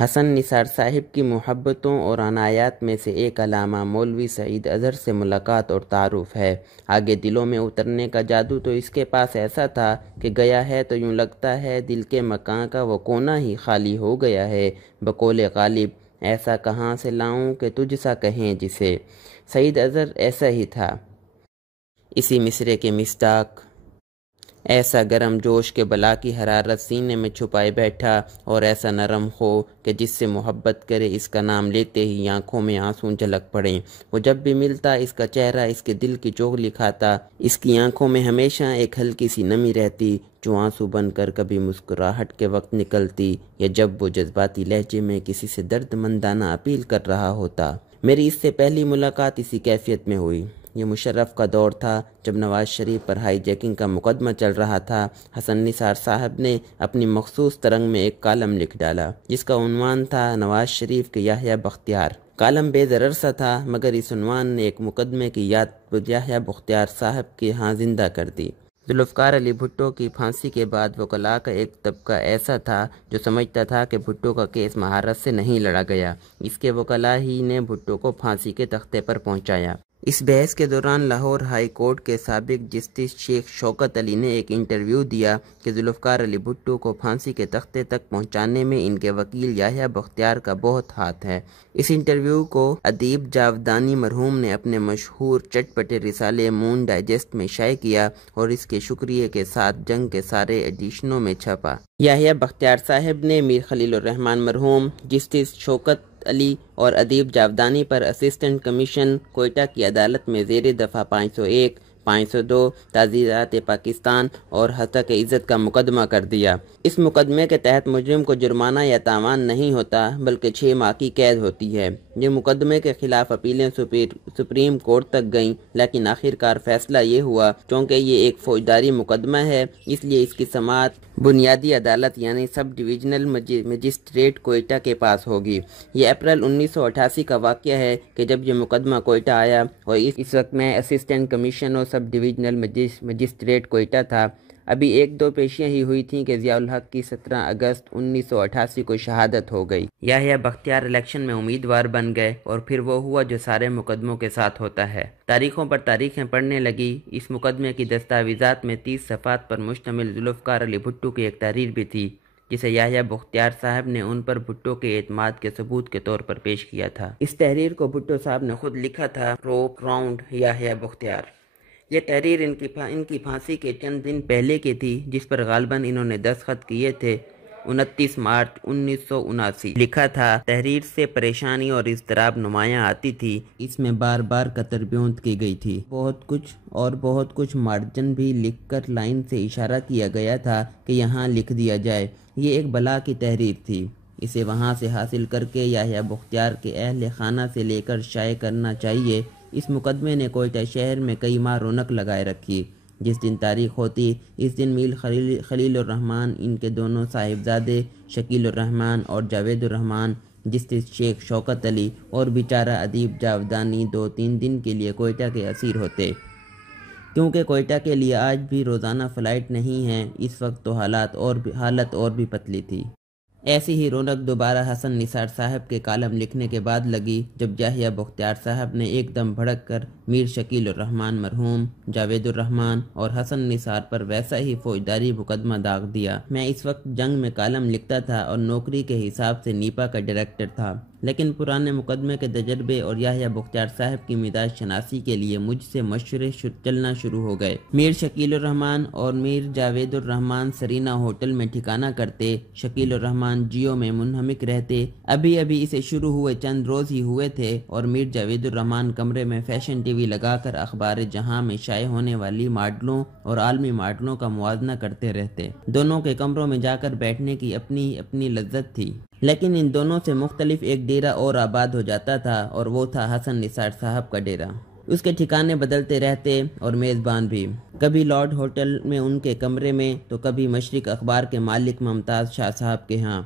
حسن نثار صاحب کی محبتوں اور عنایات میں سے ایک علامہ مولوی سعید اظہر سے ملاقات اور تعارف ہے۔ آگے دلوں میں اترنے کا جادو تو اس کے پاس ایسا تھا کہ گیا ہے تو یوں لگتا ہے دل کے مکان کا وہ کونا ہی خالی ہو گیا ہے۔ بقول غالب ایسا کہاں سے لاؤں کہ تجھ سا کہیں جسے۔ سعید اظہر ایسا ہی تھا، اسی مصرعے کے مصداق، ایسا گرم جوش کے بلا کی حرارت سینے میں چھپائے بیٹھا، اور ایسا نرم خو کہ جس سے محبت کرے اس کا نام لیتے ہی آنکھوں میں آنسو جھلک پڑیں۔ وہ جب بھی ملتا اس کا چہرہ اس کے دل کی چغلی کھاتا، اس کی آنکھوں میں ہمیشہ ایک ہلکی سی نمی رہتی جو آنسو بن کر کبھی مسکراہٹ کے وقت نکلتی، یا جب وہ جذباتی لہجے میں کسی سے درد مندانہ اپیل کر رہا ہوتا۔ میری اس سے پہلی ملاقات اسی کیفیت میں ہوئی۔ یہ مشرف کا دور تھا جب نواز شریف پر ہائی جیکنگ کا مقدمہ چل رہا تھا۔ حسن نثار صاحب نے اپنی مخصوص ترنگ میں ایک کالم لکھ ڈالا جس کا عنوان تھا نواز شریف کے یحییٰ بختیار۔ کالم بے ضرر سا تھا، مگر اس عنوان نے ایک مقدمے کی یاد یحییٰ بختیار صاحب کے ہاں زندہ کر دی۔ ذوالفقار علی بھٹو کی پھانسی کے بعد وکلاء کا ایک طبقہ ایسا تھا جو سمجھتا تھا کہ بھٹو کا کیس مہارت سے نہیں لڑا گیا، اس کے وکلاء ہی نے بھٹو کو پھانسی کے تختے پر پہنچایا۔ اس بحث کے دوران لاہور ہائی کورٹ کے سابق جسٹس شیخ شوکت علی نے ایک انٹرویو دیا کہ ذوالفقار علی بھٹو کو پھانسی کے تختے تک پہنچانے میں ان کے وکیل یحییٰ بختیار کا بہت ہاتھ ہے۔ اس انٹرویو کو ادیب جاودانی مرحوم نے اپنے مشہور چٹ پٹے رسالے مون ڈائجسٹ میں شائع کیا اور اس کے شکریہ کے ساتھ جنگ کے سارے ایڈیشنوں میں چھپا۔ یحییٰ بختیار صاحب نے میر خلیل الرحمن مرحوم، جسٹس شوکت علی اور ادیب جاودانی پر اسسٹنٹ کمیشن کوئٹہ کی عدالت میں زیر دفعہ 501، 502 تعزیرات پاکستان اور ہتک عزت کا مقدمہ کر دیا۔ اس مقدمے کے تحت مجرم کو جرمانہ یا تاوان نہیں ہوتا بلکہ 6 ماہ کی قید ہوتی ہے۔ یہ مقدمے کے خلاف اپیلیں سپریم کورٹ تک گئیں، لیکن آخرکار فیصلہ یہ ہوا چونکہ یہ ایک فوجداری مقدمہ ہے اس لیے اس کی سماعت بنیادی عدالت یعنی سب ڈویژنل مجسٹریٹ کوئٹہ کے پاس ہوگی۔ یہ اپریل 1988 کا واقعہ ہے کہ جب یہ مقدمہ کوئٹہ آیا، اور اس وقت میں اسسٹنٹ کمیشن اور سب ڈویژنل مجسٹریٹ کوئٹہ تھا۔ ابھی 1-2 پیشیاں ہی ہوئی تھیں کہ ضیاء الحق کی 17 اگست 1988 کو شہادت ہو گئی۔ یحییٰ بختیار الیکشن میں امیدوار بن گئے، اور پھر وہ ہوا جو سارے مقدموں کے ساتھ ہوتا ہے، تاریخوں پر تاریخیں پڑھنے لگی۔ اس مقدمے کی دستاویزات میں 30 صفحات پر مشتمل ذوالفقار علی بھٹو کی ایک تحریر بھی تھی جسے یحییٰ بختیار صاحب نے ان پر بھٹو کے اعتماد کے ثبوت کے طور پر پیش کیا تھا۔ اس تحریر کو بھٹو صاحب نے خود لکھا تھا، روپ راؤنڈ یحییٰ بختیار۔ یہ تحریر ان کی پھانسی کے چند دن پہلے کی تھی، جس پر غالباً انہوں نے دستخط کیے تھے 29 مارچ 1979۔ لکھا تھا، تحریر سے پریشانی اور اضطراب نمایاں آتی تھی، اس میں بار بار قطر بیونت کی گئی تھی، بہت کچھ مارجن بھی لکھ کر لائن سے اشارہ کیا گیا تھا کہ یہاں لکھ دیا جائے۔ یہ ایک بلا کی تحریر تھی، اسے وہاں سے حاصل کر کے یحییٰ بختیار کے اہل خانہ سے لے کر شائع کرنا چاہیے۔ اس مقدمے نے کوئٹہ شہر میں کئی ماہ رونق لگائے رکھی۔ جس دن تاریخ ہوتی اس دن میر خلیل الرحمن، ان کے دونوں صاحبزادے شکیل الرحمن اور جاوید الرحمن، جسٹس شیخ شوکت علی اور بیچارہ ادیب جاودانی 2-3 دن کے لیے کوئٹہ کے اسیر ہوتے، کیونکہ کوئٹہ کے لیے آج بھی روزانہ فلائٹ نہیں ہیں۔ اس وقت تو حالت اور بھی پتلی تھی۔ ایسی ہی رونق دوبارہ حسن نثار صاحب کے کالم لکھنے کے بعد لگی جب یحییٰ بختیار صاحب نے ایک دم بھڑک کر میر شکیل الرحمن مرحوم، جاوید الرحمن اور حسن نثار پر ویسا ہی فوجداری مقدمہ داغ دیا۔ میں اس وقت جنگ میں کالم لکھتا تھا اور نوکری کے حساب سے نیپا کا ڈائریکٹر تھا، لیکن پرانے مقدمے کے تجربے اور یحییٰ بختیار صاحب کی مزاج شناسی کے لیے مجھ سے مشورے چلنا شروع ہو گئے۔ میر شکیل الرحمن اور میر جاوید الرحمن سرینا ہوٹل میں ٹھکانہ کرتے، شکیل الرحمن جیو میں منہمک رہتے۔ ابھی اسے شروع ہوئے چند روز ہی ہوئے تھے اور میر جاوید الرحمن کمرے میں فیشن ٹی وی لگا کر اخبار جہاں میں شائع ہونے والی ماڈلوں اور عالمی ماڈلوں کا موازنہ کرتے رہتے۔ دونوں کے کمروں میں جا کر بیٹھنے کی اپنی لذت تھی، لیکن ان دونوں سے مختلف ایک ڈیرہ اور آباد ہو جاتا تھا، اور وہ تھا حسن نثار صاحب کا ڈیرہ۔ اس کے ٹھکانے بدلتے رہتے اور میزبان بھی، کبھی لارڈ ہوٹل میں ان کے کمرے میں تو کبھی مشرق اخبار کے مالک ممتاز شاہ صاحب کے ہاں۔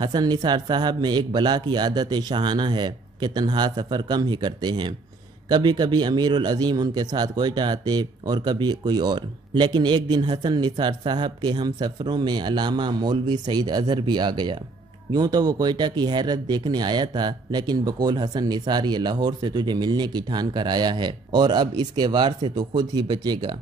حسن نثار صاحب میں ایک بلا کی عادت شاہانہ ہے کہ تنہا سفر کم ہی کرتے ہیں۔ کبھی کبھی امیر العظیم ان کے ساتھ کوئٹہ آتے اور کبھی کوئی اور، لیکن ایک دن حسن نثار صاحب کے ہم سفروں میں علامہ مولوی سعید اظہر بھی آ گیا۔ یوں تو وہ کوئٹہ کی حیرت دیکھنے آیا تھا، لیکن بقول حسن نثار یہ لاہور سے تجھے ملنے کی ٹھان کر آیا ہے، اور اب اس کے وار سے تو خود ہی بچے گا۔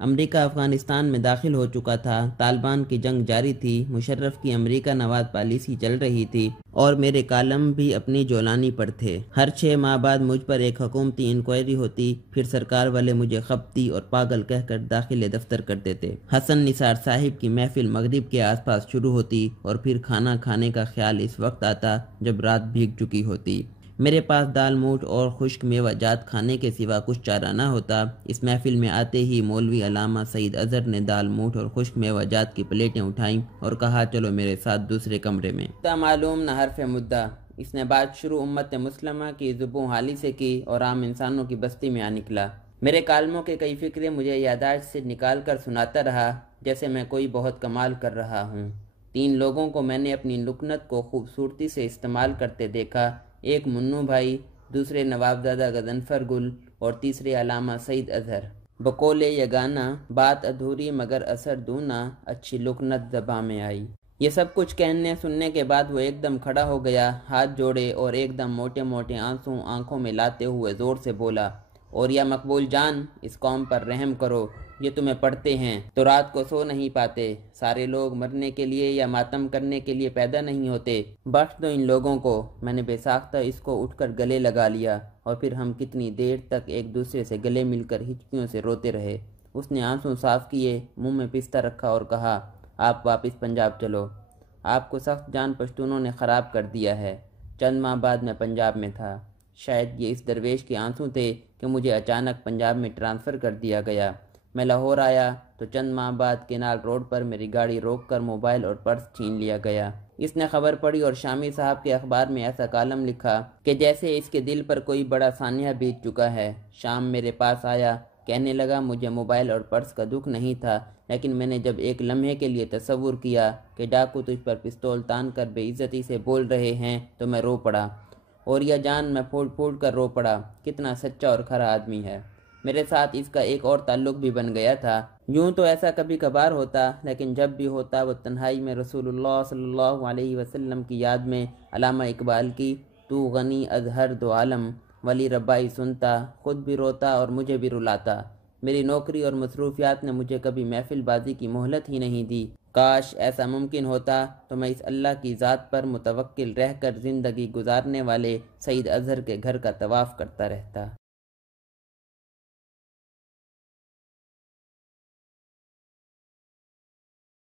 امریکہ افغانستان میں داخل ہو چکا تھا، طالبان کی جنگ جاری تھی، مشرف کی امریکہ نواز پالیسی چل رہی تھی، اور میرے کالم بھی اپنی جولانی پر تھے۔ ہر 6 ماہ بعد مجھ پر ایک حکومتی انکوائری ہوتی، پھر سرکار والے مجھے خپتی اور پاگل کہہ کر داخل دفتر کر دیتے۔ حسن نثار صاحب کی محفل مغرب کے آس پاس شروع ہوتی، اور پھر کھانا کھانے کا خیال اس وقت آتا جب رات بھیگ چکی ہوتی۔ میرے پاس دال موٹ اور خشک میوہ جات کھانے کے سوا کچھ چارہ نہ ہوتا۔ اس محفل میں آتے ہی مولوی علامہ سعید اظہر نے دال موٹ اور خشک میوہ جات کی پلیٹیں اٹھائیں اور کہا چلو میرے ساتھ دوسرے کمرے میں۔ مدعا معلوم نہ حرف مدعا۔ اس نے بات شروع امت مسلمہ کی زبوں حالی سے کی اور عام انسانوں کی بستی میں آ نکلا۔ میرے کالموں کے کئی فقرے مجھے یادداشت سے نکال کر سناتا رہا جیسے میں کوئی بہت کمال کر رہا ہوں۔ 3 لوگوں کو میں نے اپنی لکنت کو خوبصورتی سے استعمال کرتے دیکھا، ایک منو بھائی، دوسرے نوابزادہ غضنفر گل اور تیسرے علامہ سعید اظہر۔ بقول یگانہ بات ادھوری مگر اثر دونا، اچھی لکنت زباں میں آئی۔ یہ سب کچھ کہنے سننے کے بعد وہ ایک دم کھڑا ہو گیا، ہاتھ جوڑے اور ایک دم موٹے موٹے آنسو آنکھوں میں لاتے ہوئے زور سے بولا، اور یا مقبول جان، اس قوم پر رحم کرو، یہ تمہیں پڑھتے ہیں تو رات کو سو نہیں پاتے۔ سارے لوگ مرنے کے لیے یا ماتم کرنے کے لیے پیدا نہیں ہوتے، بخش دو ان لوگوں کو۔ میں نے بے ساختہ اس کو اٹھ کر گلے لگا لیا، اور پھر ہم کتنی دیر تک ایک دوسرے سے گلے مل کر ہچکیوں سے روتے رہے۔ اس نے آنسو صاف کیے، منہ میں پستہ رکھا اور کہا، آپ واپس پنجاب چلو، آپ کو سخت جان پشتونوں نے خراب کر دیا ہے۔ چند ماہ بعد میں پنجاب میں تھا۔ شاید یہ اس درویش کے آنسو تھے کہ مجھے اچانک پنجاب میں ٹرانسفر کر دیا گیا۔ میں لاہور آیا تو چند ماہ بعد کینال روڈ پر میری گاڑی روک کر موبائل اور پرس چھین لیا گیا۔ اس نے خبر پڑھی اور شامی صاحب کے اخبار میں ایسا کالم لکھا کہ جیسے اس کے دل پر کوئی بڑا سانحہ بیت چکا ہے۔ شام میرے پاس آیا، کہنے لگا مجھے موبائل اور پرس کا دکھ نہیں تھا، لیکن میں نے جب ایک لمحے کے لیے تصور کیا کہ ڈاکو تجھ پر پستول تان کر بے عزتی سے بول رہے ہیں تو میں رو پڑا، اور یہ جان میں پھوٹ پھوٹ کر رو پڑا۔ کتنا سچا اور کھرا آدمی ہے۔ میرے ساتھ اس کا ایک اور تعلق بھی بن گیا تھا۔ یوں تو ایسا کبھی کبھار ہوتا، لیکن جب بھی ہوتا وہ تنہائی میں رسول اللہ صلی اللہ علیہ وسلم کی یاد میں علامہ اقبال کی تو غنی از ہر دو عالم ولی ربائی سنتا، خود بھی روتا اور مجھے بھی رلاتا۔ میری نوکری اور مصروفیات نے مجھے کبھی محفل بازی کی مہلت ہی نہیں دی۔ کاش ایسا ممکن ہوتا تو میں اس اللہ کی ذات پر متوکل رہ کر زندگی گزارنے والے سعید اظہر کے گھر کا طواف کرتا رہتا۔